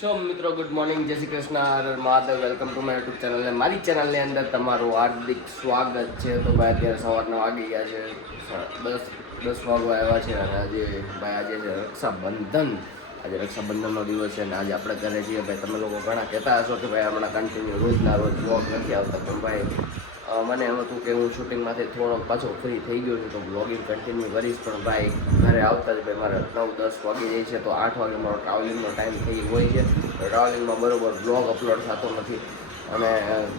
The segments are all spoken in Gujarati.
છો મિત્રો? ગુડ મોર્નિંગ, જય શ્રી કૃષ્ણ, હર Mahadev. Welcome to my YouTube channel. મારી ચેનલની અંદર તમારું હાર્દિક સ્વાગત છે. તો ભાઈ અત્યારે સવારના વાગી ગયા છે 10 વાગવા આવ્યા છે અને આજે છે રક્ષાબંધન. આજે રક્ષાબંધનનો દિવસ છે અને આજે આપણે ઘરે છીએ. ભાઈ તમે લોકો ઘણા કહેતા હશો કે ભાઈ હમણાં કન્ટિન્યુ રોજના રોજ બ્લોગ નથી આવતા, પણ ભાઈ મને એમ હતું કે હું શૂટિંગમાંથી થોડો પાછો ફ્રી થઈ ગયો છું તો બ્લોગિંગ કન્ટિન્યુ કરીશ, પણ ભાઈ ઘરે આવતા જ ભાઈ મારે 9-10 વાગી જાય છે. તો 8 વાગે મારો ટ્રાવેલિંગનો ટાઈમ થઈ હોય છે. તો ટ્રાવેલિંગમાં બરોબર બ્લોગ અપલોડ થતો નથી અને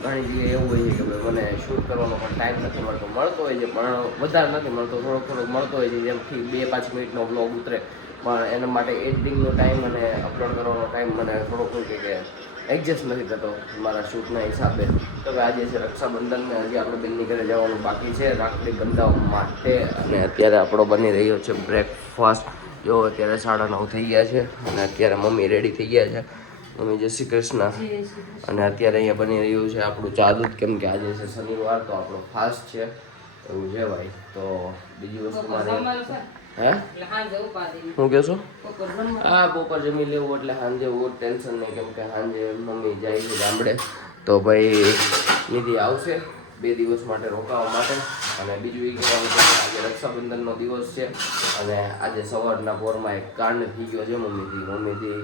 ઘણી જગ્યાએ એવું હોય છે કે ભાઈ મને શૂટ કરવાનો પણ ટાઈમ નથી મળતો હોય છે, પણ વધારે નથી મળતો, થોડોક મળતો હોય છે. જેમથી 2-5 મિનિટનો બ્લોગ ઉતરે, પણ એના માટે એડિટિંગનો ટાઈમ અને અપલોડ કરવાનો ટાઈમ મને થોડોક શું કે એડજસ્ટ નથી થતો મારા શૂટના હિસાબે. તો આજે છે રક્ષાબંધન ને હજી આપણે બેનની ઘરે જવાનું બાકી છે રાખડી બંધાવવા માટે. અને અત્યારે આપણો બની રહ્યો છે બ્રેકફાસ્ટ. જો અત્યારે 9:30 થઈ ગયા છે અને અત્યારે મમ્મી રેડી થઈ ગયા છે. મમ્મી જય શ્રી કૃષ્ણ. અને અત્યારે અહીંયા બની રહ્યું છે આપણું ચા દૂધ, કેમ કે આજે છે શનિવાર તો આપણો ફાસ્ટ છે એવું છે ભાઈ. તો બીજી વસ્તુ મારે હે શું કહેશો? હા, બપોર જમી લેવું એટલે સાંજે એવું ટેન્શન નહીં, કેમ કે સાંજે મમ્મી જાય છે ગામડે. તો ભાઈ નિધિ આવશે 2 દિવસ માટે રોકાવા માટે. અને બીજું એ કહેવાનું છે કે આજે રક્ષાબંધનનો દિવસ છે અને આજે સવારના પોરમાં એક કાંડ થઈ ગયો છે મમ્મીથી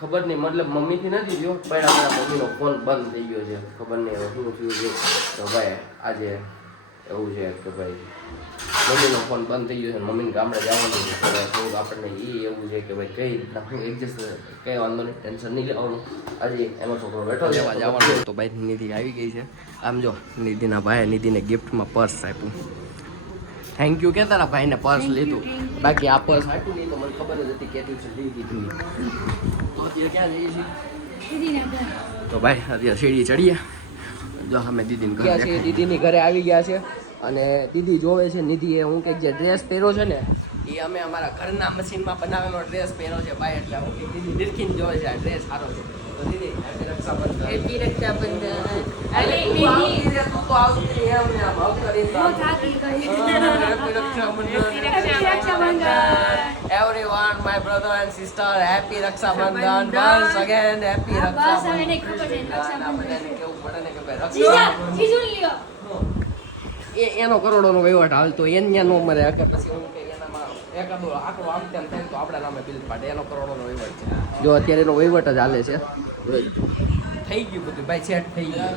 ખબર નહીં, મતલબ મમ્મીથી નથી થયો, પણ આપણા મમ્મીનો ફોન બંધ થઈ ગયો છે. ખબર નહીં હવે શું થયું છે. તો ભાઈ આજે એવું છે કે ભાઈ મમ્મીનો ફોન બંધ થઈ ગયો છે, મમ્મીને ગામડે જવાનું છે. થોડુંક આપણને એ એવું છે કે ભાઈ કઈ રીતના હું એડજસ્ટ કંઈ વાંધો નહીં, ટેન્શન નહીં લેવાનું. આજે એનો છોકરો બેઠો લેવા જવાનો. તો ભાઈ નિધિ આવી ગઈ છે. આમ જો નિધિના ભાઈએ નિધિને ગિફ્ટમાં પર્સ આપ્યું. થેન્ક યુ કે તારા ભાઈને પર્સ લીધું, બાકી આ પર્સ આપ્યું નહીં તો મને ખબર જ હતી કેટલું છે લઈ દીધું. તો અત્યારે ક્યાં જઈએ છીએ? તો ભાઈ અત્યારે સીડી ચડીએ. જો અમે દીદીને ઘરે છે, દીદીની ઘરે આવી ગયા છે અને દીદી જોવે છે નિધિએ હું કે જે ડ્રેસ પહેર્યો છે ને એ અમે અમારા ઘરના મશીનમાં બનાવેલો ડ્રેસ પહેર્યો છે ભાઈ. એટલે હું દીદી નિરખીને જોવે છે આ ડ્રેસ સારો છે. તો દીદી હેપી રક્ષાબંધન. હેપી રક્ષાબંધન. અરે તું તો આવતી એમ ને આમ આવતી happy Rakshabandhan everyone, my brother and sister, happy Rakshabandhan once again. happy Rakshabandhan. બધાને કેવું પડે ને કે ભાઈ એનો કરોડોનો વહીવટ હાલતો એને નો મરે કે પછી હું કે એનામાં એકાદો આંકડો આમ તેમ થાય તો આપણા નામે બિલ પાડે. એનો કરોડોનો વહીવટ છે. જો અત્યારે એનો વહીવટ જ હાલે છે. થઈ ગયું બધું ભાઈ, સેટ થઈ ગયું.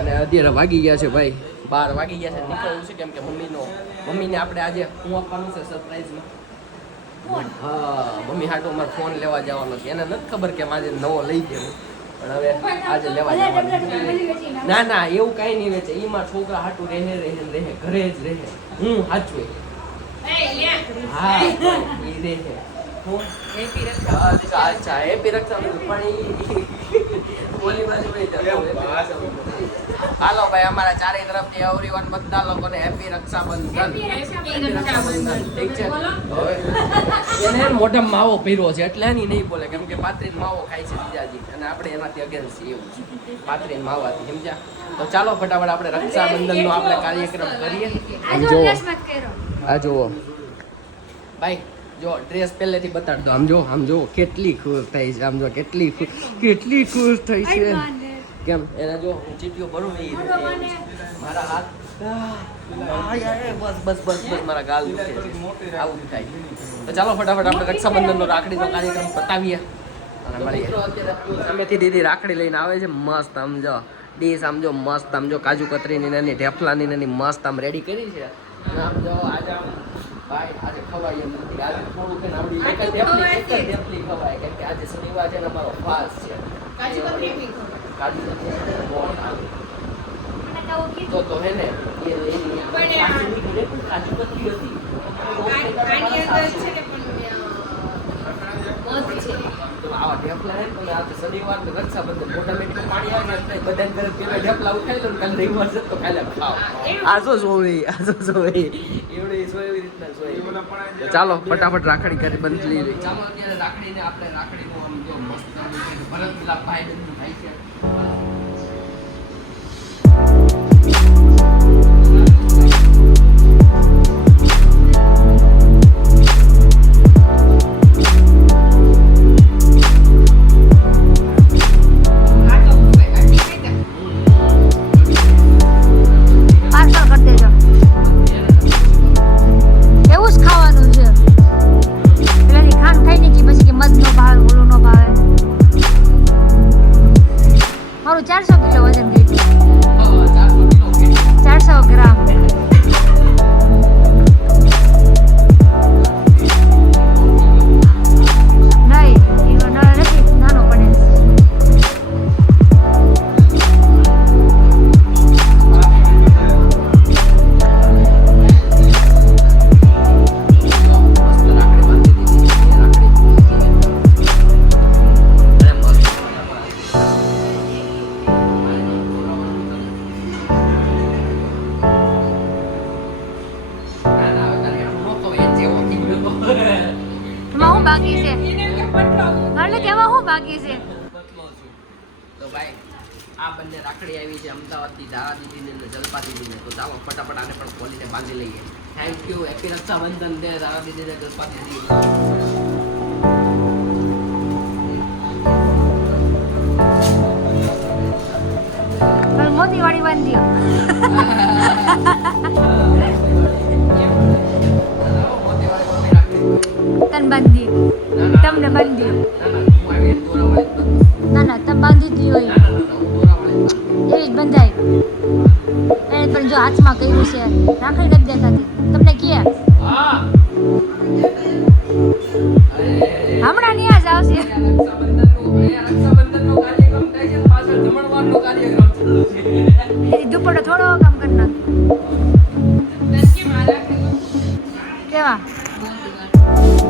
અને અત્યારે વાગી ગયા છે ભાઈ 12 વાગી ગયા છે. નીકળવું છે કેમ કે મમ્મીને આપણે આજે હું આપવાનું છે સરપ્રાઈઝમાં. હા, મમ્મી હાટો અમારે ફોન લેવા જવાનો છે. એને નથી ખબર કે આજે નવો લઈ દેવું, પણ હવે આજે લેવા જવાનું. ના એવું કાંઈ નહીં વેચે. એમાં છોકરા હાટું રહે ઘરે જ રહે. હું સાચું હા એ રહે. અચ્છા હેપી રક્ષાબંધન. પણ ઓલી બાજુ હાલો ભાઈ અમારા ચારે તરફથી એવરીવન બધા લોકોને હેપી રક્ષાબંધન. ઠીક છે. એને મોઢા માવો પીરો છે એટલે એની નહીં બોલે, કેમ કે પાત્રીન માવો ખાય છે જીજાજી અને આપણે એનાથી અગેન્સ્ટ છીએ એવું છે પાત્રીન માવાથી, સમજ્યા? તો ચાલો ફટાફટ આપણે રક્ષાબંધનનો આપણે કાર્યક્રમ કરીએ. આ જુઓ ભાઈ, જો ડ્રેસ પહેલેથી બતાડ દો. આમ જો કેટલી ખુશ થઈ છે. આમ જો કેટલી ખુશ થઈ છે. કેમ એને જો ચીટીઓ ભરું નહીં મારા હાથ બસ મારા ગાલ દુખે છે. આવું થાય. તો ચાલો ફટાફટ આપણે રક્ષાબંધનનો રાખડીનો કાર્યક્રમ પતાવીએ અને મળીએ. સામેથી દીદી રાખડી લઈને આવે છે મસ્ત. આમ જો ડીશ, આમ જો મસ્ત, આમ જો કાજુ કતરીની નાની ઢેફલાની નાની મસ્ત આમ રેડી કરી છે. આમ જો આજે ભાઈ આજે ખવાય એમ નથી. આજે થોડું કે આપણી એક જ ઢેફલી ખવાય, કેમ કે આજે શનિવાર છે ને અમારો ફાસ્ટ છે. કાજુ કતરી તો હે ને કાજુ કતરી હતી આવા ઢેફલા હે. તમે આજે શનિવાર ને રક્ષાબંધન મોટા બેટમાં પાણી આવે ને બધા ઘરે પેલા ઢેફલા ઉઠાવી લો ને કાલે રવિવાર છે તો કાલે ખાઓ. આજો જોવે એવડે એવી રીતના જોઈએ. ચાલો ફટાફટ રાખડી કરી બંધ લઈ લઈ. ચાલો અત્યારે રાખડીને આપણે રાખડીનું આમ જો મસ્ત ભરત પેલા ભાઈ બંધ થાય છે. બાકી છે. પતલો છું. તો ભાઈ આ બંને રાખડી આવી છે અમદાવાદથી દારા દીદીને ને જલપા દીદીને. તો ચાલો ફટાફટ આને પણ ખોલીને બાંધી લઈએ. થેન્ક યુ, હેપી રક્ષાબંધન દે દારા દીદીને જલપા દીદી. મોતી વાળી બાંધી તન બાંધી તમને બાંધી ના તમે બાંધી દી હોય એવી જ બંધાય એને પણ જો હાથમાં કર્યું છે રાખડી નથી દેખાતી તમને કે હમણાં ન્યાજ આવશે દુપટ્ટો થોડો કામ કરી નાખ કેવા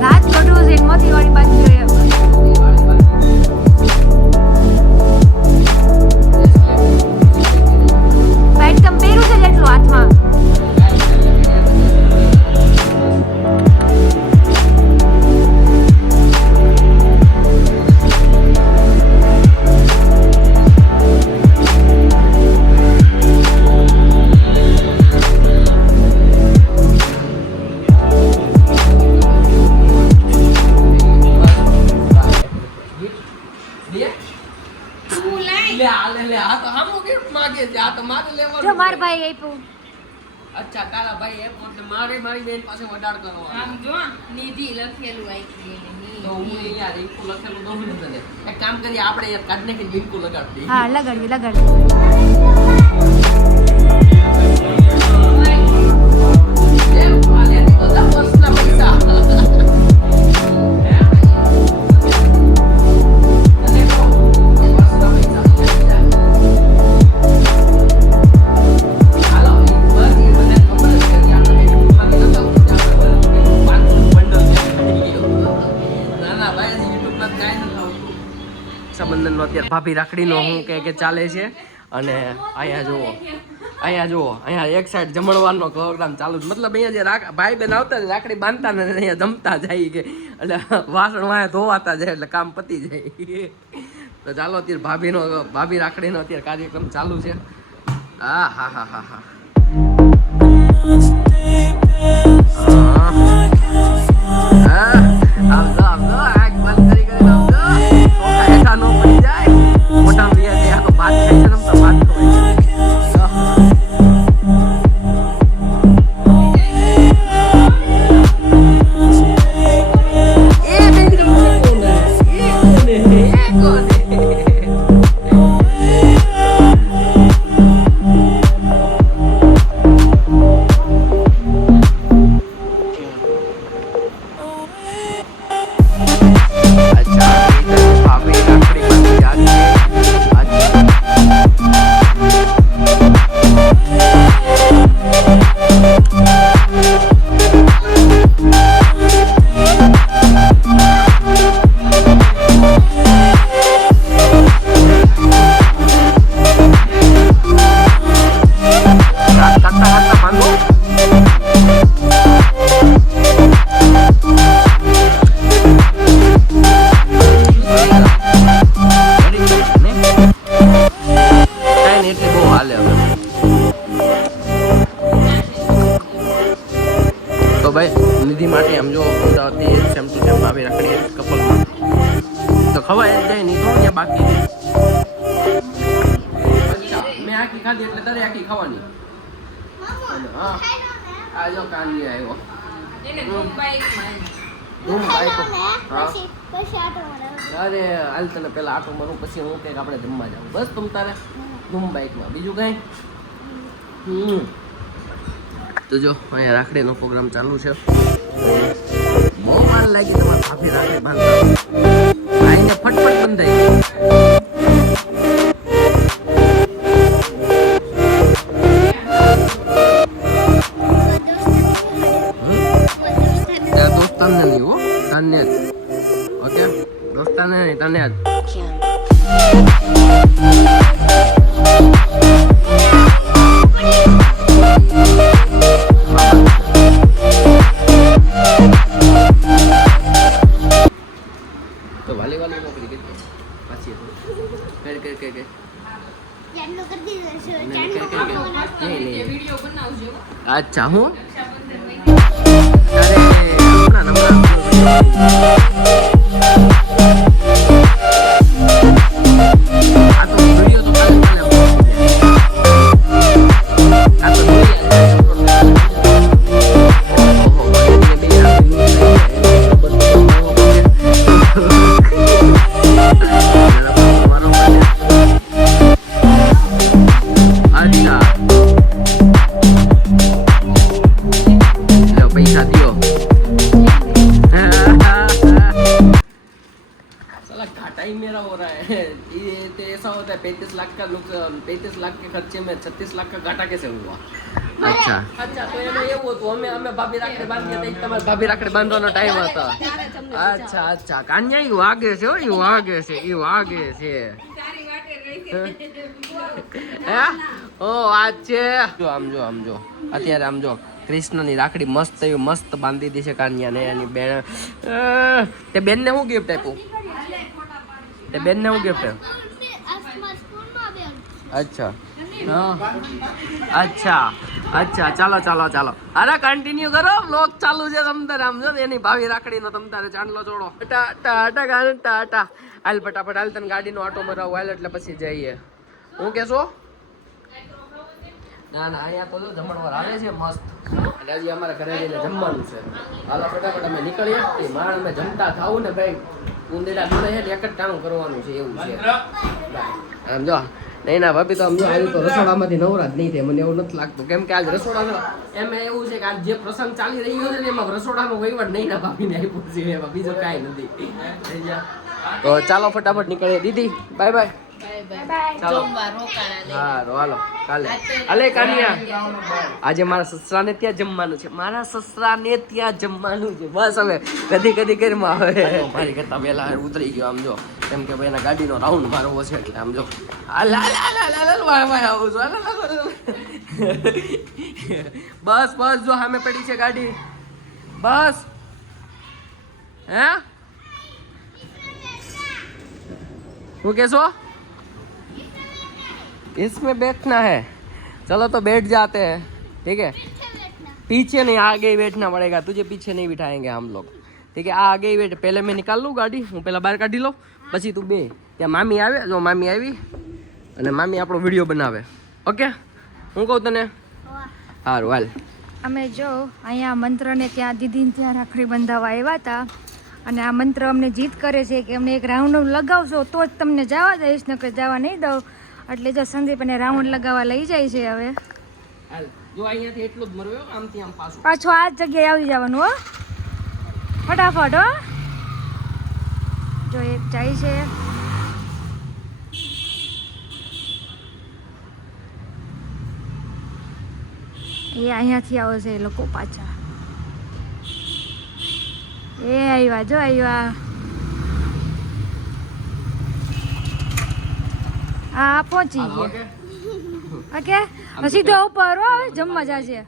હાથ કઢવું છે મોતી વાળી બાંધી હોય ભાઈ તમે પહેર્યું છે જેટલું હાથમાં જો માર ભાઈ આપ્યું અચ્છા તારા ભાઈ એપ એટલે મારી બેન પાસે ઓર્ડર કરવાનો આમ જો નિધિ લખેલું આવી તો હું અહીંયા રિંકુ લખેલું દઉં ને તને એક કામ કરીએ આપણે યાર કાઢ નાખી રિંકુ લગાડી દઈએ હા લગાડવી એમ આલે બધા વર્ષના પૈસા રક્ષાબંધનનો અત્યારે ભાભી રાખડીનો હું કે ચાલે છે અને અહીંયા જુઓ અહીંયા એક સાઈડ જમણવારનો પ્રોગ્રામ ચાલુ છે મતલબ અહીંયા જે ભાઈ બેન આવતા રાખડી બાંધતા ને અહીંયા જમતા જાય કે એટલે વાસણ વાયા ધોવાતા જાય એટલે કામ પતી જાય તો ચાલો અત્યારે ભાભી રાખડીનો અત્યારે કાર્યક્રમ ચાલુ છે હા હા હા હા હા આવજો આગ બંધ કરી આવજો હેઠા નો પડી જાય મોટા વ્યાજ આ તો ભાત ખાઈ છે તો ભાત ખવાય નિધિ માટે આમ જો અમદાવાદથી સેમ ટુ સેમ ભાભી રાખડી કપલમાં તો ખવાય જ જાય નહીં થોડું ત્યાં બાકી મેં આખી ખાધી એટલે તારે આખી ખાવાની હા આ જો કાનજી આવ્યો અરે હાલ તને પેલા આટો મારું પછી હું કંઈક આપણે જમવા જાવ બસ તમ તારે ધૂમ બાઈકમાં બીજું કઈ તો જો અહીંયા રાખડીનો પ્રોગ્રામ ચાલુ છે બહુ વાર લાગી તમારે ભાભી રાખડી બાંધતા આઈને ફટફટ બંધાઈ દોસ્તાને નહીં હો તને જ ઓકે દોસ્તાને નહીં તને જ તો વાલી નોકરી કરી કર ચાલુ કરી દીધો છે નહીં, નહીં. વિડીયો બનાવજો અચ્છા હું રક્ષાબંધન અરે હમણાં આ તો વિડીયો તો કાલે આ તો पैसा दियो साला घाटा ही मेरा हो रहा है ये तो ऐसा होता है 35 लाख का नुकसान 35 लाख के खर्चे में 36 लाख का घाटा कैसे हुआ अच्छा अच्छा तो એમાં એવું હતું અમે ભાભી રાખડે બાંધીએ તો તમારે ભાભી રાખડે બાંધવાનો ટાઈમ હતો અચ્છા અચ્છા કાન્યા ઈ વાગે છે હો ઈ વાગે છે તારી વાટે રહી હે ઓ આ છે જો આમ જો અત્યારે આમ જો કૃષ્ણની રાખડી મસ્ત એવી મસ્ત બાંધી દી છે કાન્યાને એની બેન તે બેનને શું ગિફ્ટ આપ્યું તે બેનને શું ગિફ્ટ આસમાન સ્કૂલમાં બેન અચ્છા હા અચ્છા ચાલો અરે કન્ટિન્યુ કરો વ્લોગ ચાલુ છે તમતારે આમ જો એની ભાવી રાખડીનો તમતારે ચાંદલો જોડો ટાટા હાલ ફટાફટ હાલ તને ગાડીનો ઓટો મરાવું હાલ એટલે પછી જઈએ હું કેશો ના અહીંયા તો જો જમણવાર આવે છે મસ્ત અને હજી અમારા ઘરે જઈને જમવાનું છે હાલો ફટાફટ અમે નીકળીએ માણ અમે જમતા ખાવું ને ભાઈ ઉંદેડા મને છે ને એક જ ટાણું કરવાનું છે એવું છે આમ જો નહીં ના ભાભી તો આમ જો આવી તો રસોડામાંથી નવરા જ નહીં થાય મને એવું નથી લાગતું કેમ કે આજ રસોડાનો એમ એવું છે કે આજ જે પ્રસંગ ચાલી રહ્યો છે ને એમાં રસોડાનો વહીવટ નહીં ના ભાભીને આપ્યો છે એમાં બીજું કાંઈ નથી તો ચાલો ફટાફટ નીકળીએ દીદી બાય બાય ચાલો હાલો હાલો કાલે અલે કાનિયા આજે મારા સસરાને ત્યાં જમવાનું છે બસ હવે કદી ઘરમાં આવે મારી કરતા પહેલા ઉતરી ગયો આમ જો કેમ કે ભાઈ એના ગાડીનો રાઉન્ડ મારવો છે એટલે આમ જો બસ જો સામે પડી છે ગાડી બસ હે હું કેશો इसमें बैठना है चलो तो बैठ जाते हैं ठीक है पीछे नहीं आगे ही बैठना पड़ेगा तुझे पीछे नहीं बिठाएंगे हम लोग ठीक है आगे ही बैठ पहले मैं निकाल लूँ गाड़ी હું પહેલા બહાર કાઢી લઉં પછી તું બે ત્યાં મામી આવે જો મામી આવી અને મામી આપણો વિડીયો બનાવે ઓકે હું કહું તને સારું હાલ અમે જો અહીંયા મંત્રને ત્યાં દીદીને ત્યાં રાખડી બંધાવવા આવ્યા હતા અને આ મંત્ર અમને જીત કરે છે કે અમને એક રાઉન્ડ લગાવશો તો જ તમને જવા દઈશ નકર જવા નહીં દઉં એટલે જો સંદીપ એને રાઉન્ડ લગાવવા લઈ જાય છે હવે હાલ જો અહીંયાથી એટલું જ મરવ્યો આમથી આમ પાછું પાછું આ જ જગ્યાએ આવી જવાનું હો ફટાફટ હો જો એક જાય છે એ અહીંયાથી આવશે એ લોકો પાછા એ આવ્યા જો આવ્યા હા પહોંચી હાલો, ગયા ઓકે ઓકે સીધો ઉપર હો હવે જમવા જશે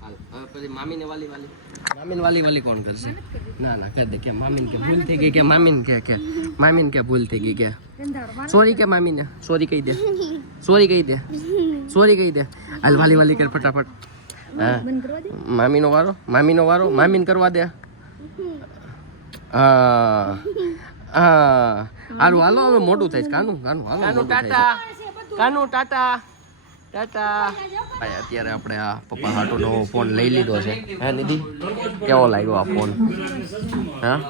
હાલ હવે પછી મામીને વાલી કોણ કરશે ના કર દે કે મામીને કે ભૂલ થઈ ગઈ કે મામીને કે ભૂલ થઈ ગઈ કે સોરી કે મામીને સોરી કહી દે હાલ વાલી કર ફટાફટ હા મામીનો વારો મામીને કરવા દે હા હારું હાલો હવે મોટું થાય કાનું ટાટા અત્યારે આપણે આ પપ્પા હાટો નવો ફોન લઈ લીધો છે હે નિધિ કેવો લાગ્યો આ ફોન હા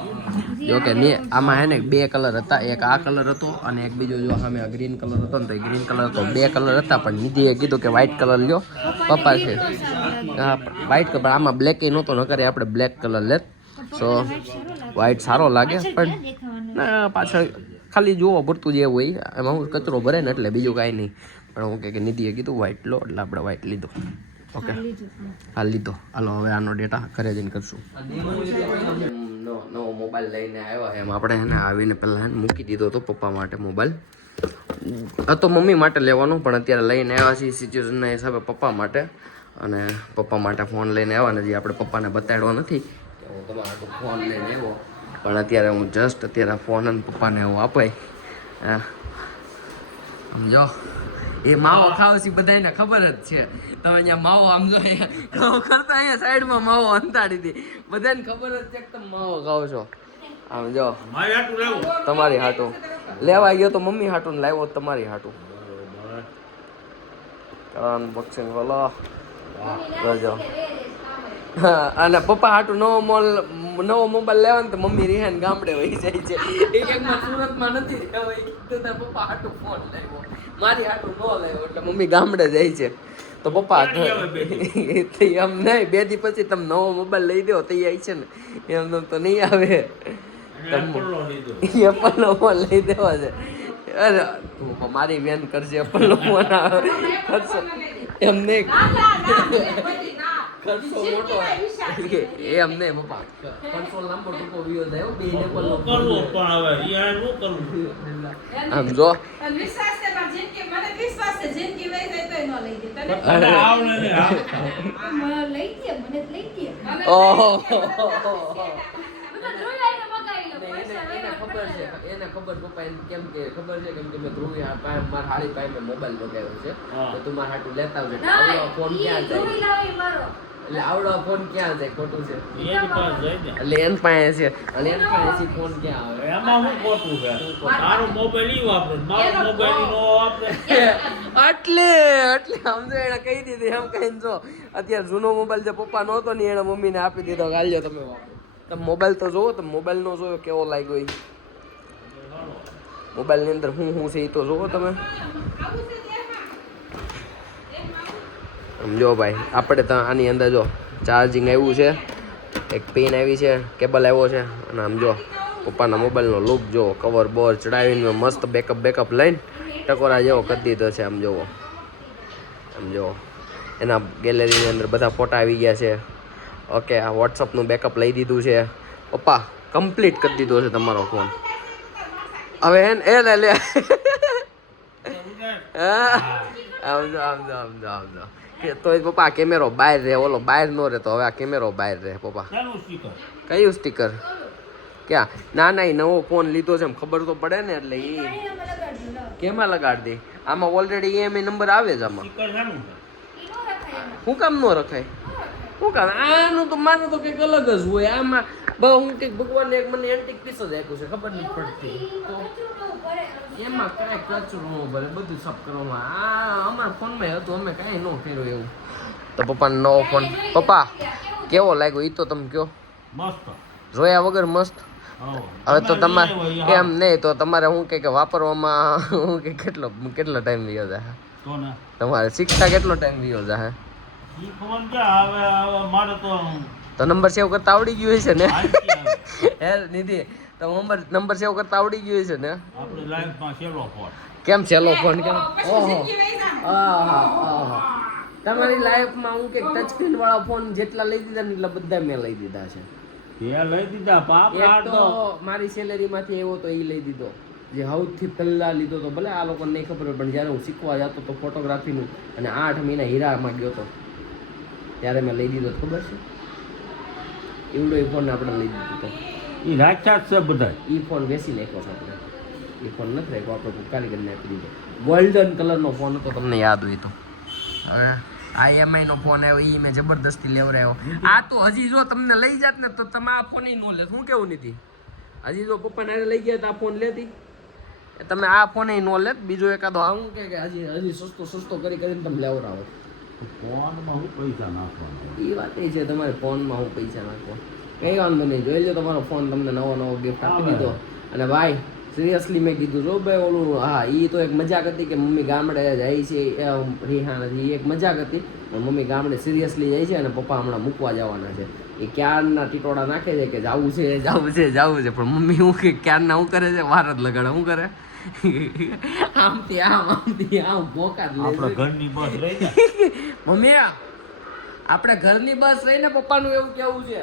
જો કે આમાં હે ને બે કલર હતા એક આ કલર હતો અને એક બીજો જો સામે ગ્રીન કલર હતો ને તો ગ્રીન કલર હતો બે કલર હતા પણ નિધિએ કીધું કે વ્હાઈટ કલર લ્યો પપ્પા છે હા વ્હાઈટ કલર આમાં બ્લેક એ નહોતો ન કરે આપણે બ્લેક કલર લેત સો વ્હાઈટ સારો લાગે પણ ના પાછળ ખાલી જોવો ભરતું જે હોય એમાં હું કચરો ભરે ને એટલે બીજું કાંઈ નહીં પણ હું કે નિધિએ કીધું વ્હાઈટ લો એટલે આપણે વ્હાઈટ લીધો ઓકે હા લીધો હાલો હવે આનો ડેટા ઘરે જઈને કરશું નવો મોબાઈલ લઈને આવ્યા એમ આપણે એને આવીને પહેલાં મૂકી દીધો હતો પપ્પા માટે મોબાઈલ હતો મમ્મી માટે લેવાનો પણ અત્યારે લઈને આવ્યા છીએ સિચ્યુએશનના હિસાબે પપ્પા માટે અને પપ્પા માટે ફોન લઈને આવ્યા ને જે આપણે પપ્પાને બતાડ્યો નથી કે હું તમારા ફોન લઈને આવ્યો પણ અત્યારે હું જસ્ટ અત્યારે ફોન અને પપ્પાને હું અપાય હા સમજો એ માવો ખાવ છે બધાને ખબર જ છે. તમે અહીંયા માવો આમ જો અહીંયા કરતા અહીંયા સાઈડમાં માવો અંતાડી દી બધાને ખબર જ છે કે તમે માવો ખાવ છો. આમ જો તમારી હાટું લેવા ગયો તો મમ્મી હાટું ને લાવ્યો તમારી હાટું. અનબોક્સિંગ વાલો જોજો. હા અને પપ્પા હાટું નવો મોબાઈલ લેવા ને તો મમ્મી રિહાન ગામડે વહી જાય છે. એકમાં સુરતમાં નથી રહેવા તો તાર પપ્પા હાટું ફોન લાવ્યો મારી હાટું ન લાવ્યો એટલે મમ્મી ગામડે જાય છે. તો પપ્પા એમ નહીં 2 દી પછી તમે નવો મોબાઈલ લઈ દો તો એ આવી છે ને એમ તો નહીં આવે. એપલનો ફોન લઈ દેવા છે. અરે તું મારી વેન કરજે એપલનો ફોન આવે ખર્ચો એમ નહીં ખર્ચો મોટો એમ નહીં પપ્પા ખર્ચો લાંબો ટૂંકો વિયો જાય બે એપલનો આમ જો વિશ્વાસ છે પણ જેમ કે મને વિશ્વાસ છે જેમ કે લઈ જાય તોય ન લઈ દે તને લઈ દે મને લઈ દે ઓહો મગાવી એને ખબર પપ્પા એને કેમ કે ખબર છે કેમ કે મેં ધ્રુવી મારા હાળી પાસે મેં મોબાઈલ મગાવ્યો છે તો તું મારા હાટું લેતા આવજે. આવડો ફોન ક્યાં જાય એટલે આવડો ફોન ક્યાં જાય ખોટું છે એટલે એન પાસે છે અને એન પાસેથી ફોન ક્યાં આવે એમાં હું ખોટું છે તારો મોબાઈલ ઈ વાપરે મારો મોબાઈલ નો વાપરે એટલે સમજો એને કહી દીધી એમ કહીને જો અત્યારે જૂનો મોબાઈલ જે પપ્પા નહોતો ને એને મમ્મીને આપી દીધો કે હાલ્યો તમે વાપરો. તમે મોબાઈલ તો જોવો તમે મોબાઈલ નો જોયો કેવો લાગ્યો એ મોબાઈલની અંદર હું છે એ તો જોવો તમે. સમજો ભાઈ આપણે તો આની અંદર જો ચાર્જિંગ આવ્યું છે એક પિન આવી છે કેબલ આવ્યો છે અને આમ જો પપ્પાના મોબાઈલનો લુક જો કવર બોર ચડાવીને મસ્ત બેકઅપ લઈને ટકોરા જેવો કરી દીધો છે. આમ જોવો આમ જો એના ગેલેરીની અંદર બધા ફોટા આવી ગયા છે. ઓકે આ વોટ્સઅપનું બેકઅપ લઈ દીધું છે પપ્પા કમ્પ્લીટ કરી દીધો છે તમારો ફોન. હવે એ લે આમ કે તોય પપ્પા કેમેરો બહાર રહે ઓલો બહાર નો રહે તો હવે આ કેમેરો બહાર રહે પપ્પા. કયું સ્ટીકર ક્યાં ના એ નવો ફોન લીધો છે એમ ખબર તો પડે ને એટલે એ કેમાં લગાડી દે આમાં ઓલરેડી EMI નંબર આવે જ આમાં શું કામ નો રખાય શું કામ આનું તો માનું તો કંઈક અલગ જ હોય આમાં હું કંઈક ભગવાનને એક મને એન્ટિક પીસ જ આપ્યું છે ખબર નથી પડતી એમાં કાંઈ કચરો ન ભરે બધું સાફ કરવામાં આ અમારા ફોનમાં હતું અમે કાંઈ ન કર્યું એવું. તો પપ્પાનો નવો ફોન પપ્પા કેવો લાગ્યો એ તો તમે કહો. મસ્ત જોયા વગર મસ્ત. હવે તો તમારે એમ નહીં તો તમારે શું કે વાપરવામાં શું કે કેટલો ટાઈમ વિયો જાય તમારે શીખતા કેટલો ટાઈમ વિયો જાય ઈ ફોન ક્યાં હવે મારે તો નંબર સેવ કરતા આવડી ગયું છે ને હે નિધિ તો નંબર સેવ કરતા આવડી ગયું છે ને આપણી લાઈફમાં છેલ્લો ફોન કેમ છેલ્લો ફોન કેમ ઓહો તમારી લાઈફમાં હું કે ટચ સ્ક્રીન વાળા ફોન જેટલા લઈ દીધા ને એટલા બધા મેં લઈ દીધા છે. એ લઈ દીધા પાપ એક તો મારી સેલેરીમાંથી એવો તો એ લઈ દીધો જે સૌથી પહેલા લીધો તો ભલે આ લોકોને નહીં ખબર પણ જ્યારે હું શીખવા જતો તો ફોટોગ્રાફીનું અને 8 મહિના હીરામાં ગયો તો ત્યારે મેં લઈ દીધો ખબર છે એવડો એ ફોન આપણે લઈ દીધો તો એ રાખ્યા જ છે બધા એ ફોન વેચી નાખ્યો છે આપણે એ ફોન નથી રાખ્યો આપણે કારીગરને આપી દીધો ગોલ્ડન કલરનો ફોન હતો તમને યાદ હોય તો. હવે આ EMI નો ફોન આવ્યો એ મેં જબરદસ્તી લેવડાવ્યો. આ તો હજી જો તમને લઈ જાત ને તો તમે આ ફોન ન લે શું કેવું નથી હજી જો પપ્પાને લઈ ગયા તો આ ફોન લેતી તમે આ ફોન ન લે બીજો એકાદો આવું કે હજી સસ્તો કરીને તમે લેવડાવો. ફોનમાં હું પૈસા નાખવાના એ વાત એ છે તમારે ફોનમાં હું પૈસા નાખવા કંઈ વાંધો નહીં જોઈ લો તમારો ફોન તમને નવો ગિફ્ટ આપી દીધો. અને ભાઈ સિરિયસલી મેં કીધું જો ભાઈ ઓલું હા એ તો એક મજાક હતી કે મમ્મી ગામડે જાય છે રિહાન હતી એક મજાક હતી પણ મમ્મી ગામડે સિરિયસલી જાય છે અને પપ્પા હમણાં મૂકવા જવાના છે એ ક્યારના ટીટોડા નાખે છે કે જવું છે પણ મમ્મી હું કે ક્યારના શું કરે છે વાર જ લગાડે શું કરે આમથી આમ ભોકા જ લે આપણે ઘરની બસ રહી જાય મમ્મી આપણે ઘરની બસ રહીને પપ્પાનું એવું કેવું છે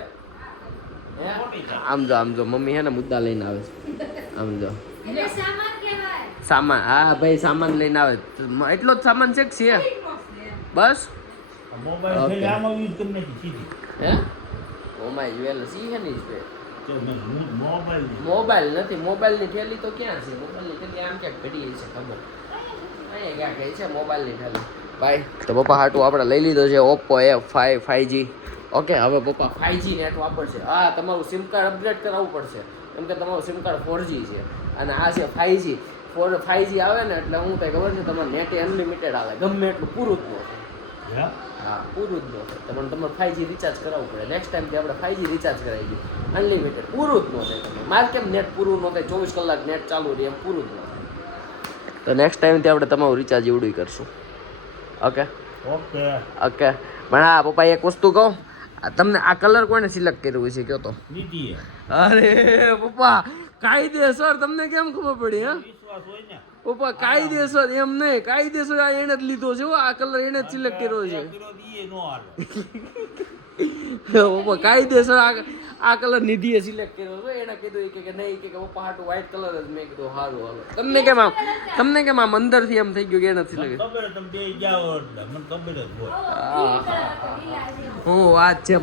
આમ જો મમ્મી હે ને મુદ્દા લઈને આવે છે આમ જો સામાન હા ભાઈ સામાન લઈને આવે એટલો જ સામાન છે કે છે બસ મોબાઈલ Okay. આમાં યુઝ કરી નાખી સીધી હે ઓ માય જ્વેલર્સ ઈ હે ની છે તો મેં મોબાઈલ મોબાઈલ નથી, મોબાઈલની થેલી તો ક્યાં છે? મોબાઈલની થેલી આમ ક્યાંક પડી છે ખબર અહીંયા ક્યાંક ગઈ છે મોબાઈલની થેલી. ભાઈ તો પપ્પા હાટું આપણે લઈ લીધો છે ઓપ્પો F5 5G. ઓકે, હવે પપ્પા 5G નેટ વાપરશે. હા, તમારું સિમ કાર્ડ અપગ્રેડ કરાવવું પડશે કેમ કે તમારું સિમ કાર્ડ 4G છે અને આ છે 5G. 5G આવે ને એટલે હું કંઈ ખબર છે તમારે નેટ અનલિમિટેડ આવે, ગમે એટલું પૂરું જ ન થાય. હા, પૂરું જ ન થાય. તમારે 5G રિચાર્જ કરાવવું પડે. નેક્સ્ટ ટાઈમથી આપણે 5G રિચાર્જ કરાવી દઈએ અનલિમિટેડ. પૂરું જ ન થાય. તમે મારે કેમ નેટ પૂરું ન થાય, 24 કલાક નેટ ચાલુ રહે એમ પૂરું જ ન થાય. તો નેક્સ્ટ ટાઈમથી આપણે તમારું રિચાર્જ એવડું કરશું. Okay okay okay. પણ હા પપ્પા એક વસ્તુ કહું, તમને આ કલર કોને સિલેક્ટ કર્યું છે કયો તો? નીતિએ અરે પપ્પા કાયદેસર, તમને કેમ ખબર પડી? હા વિશ્વાસ હોય ને પપ્પા કાયદેસર, એમ નહીં કાયદેસર આ એને જ લીધો છે હો, આ કલર એને જ સિલેક્ટ કર્યો છે. વિરોધી એ નો હાલે પપ્પા કાયદેસર આ કલર નિધિએ સિલેક્ટ કર્યો છે. એને કીધું કે નહીં કે પપ્પા હાટું વ્હાઈટ કલર જ. મેં કીધું સારું હાલો. તમને કેમ આમ અંદરથી એમ થઈ ગયું કે એને સિલેક્ટ? ખબર તમે બે જાઓ એટલે મને ખબર જ હોય. હું વાત છે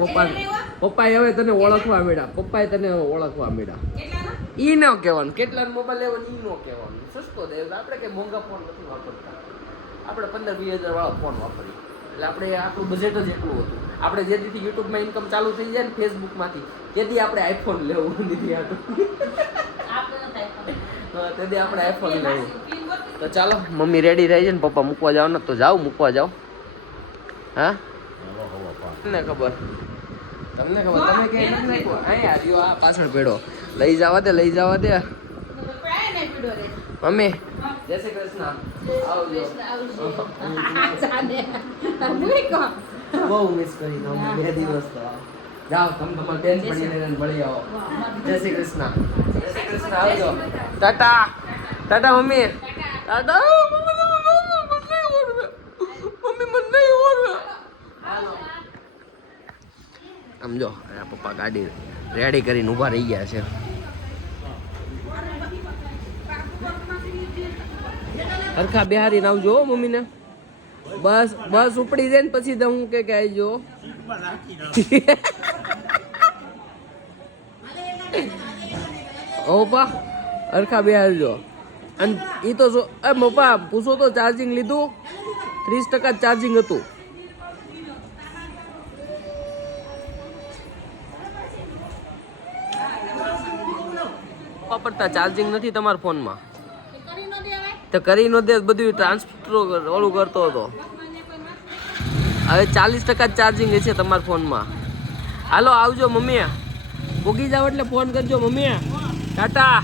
પપ્પાએ હવે તને ઓળખવા મળ્યા. પપ્પાએ તને ઓળખવા મળ્યા. ઈ ન કહેવાનું કેટલા મોબાઈલ લેવાનો, ઈ ન કહેવાનું. સસ્તો દે. આપણે કઈ મોંઘા ફોન નથી વાપરતા. આપણે 15-20 હજાર વાળો ફોન વાપરીએ એટલે આપણે આપણું બજેટ જ એટલું હતું. આપણે જે દીથી યુટ્યુબમાં ઇન્કમ ચાલુ થઈ જાય ને ફેસબુકમાંથી તેથી આપણે આઈફોન લેવું દીધી હતું. હા, તેથી આપણે આઈફોન લેવું. તો ચાલો મમ્મી રેડી થઈ છે ને પપ્પા મૂકવા જાવ ને તો જાઓ મૂકવા જાઓ. હા તમને ખબર તમે કે અહીંયા આવ્યો આ પાછળ પેડો લઈ જવા દે મમ્મી. જય શ્રી કૃષ્ણ. આવજો. બહુ મિસ કરી તમે 2 દિવસ તો. જાઓ તમે તમારે બેન પડીને મળી આવો. જય શ્રી કૃષ્ણ. જય શ્રી કૃષ્ણ. આવજો. ટાટા ટાટા મમ્મી. ટાટા મમ્મી મને નહીં ઓળવે. સમજો પપ્પા ગાડી રેડી કરીને ઊભા રહી ગયા છે. હરખા બિહારી આવજો હો મમ્મીને. બસ ઉપડી જાય ને પછી હું કે આવજો. પપ્પા હરખા બિહારજો. અને એ તો પપ્પા પૂછો તો ચાર્જિંગ લીધું? 30% ચાર્જિંગ હતું. વાપરતા ચાર્જિંગ નથી તમારા ફોનમાં તો કરી નો દે. બધું ટ્રાન્સફર ઓલું કરતો હતો. હવે 40% ચાર્જિંગ છે તમારા ફોનમાં. હાલો આવજો મમ્મી. ઉગી જાવ એટલે ફોન કરજો મમ્મી. ટાટા.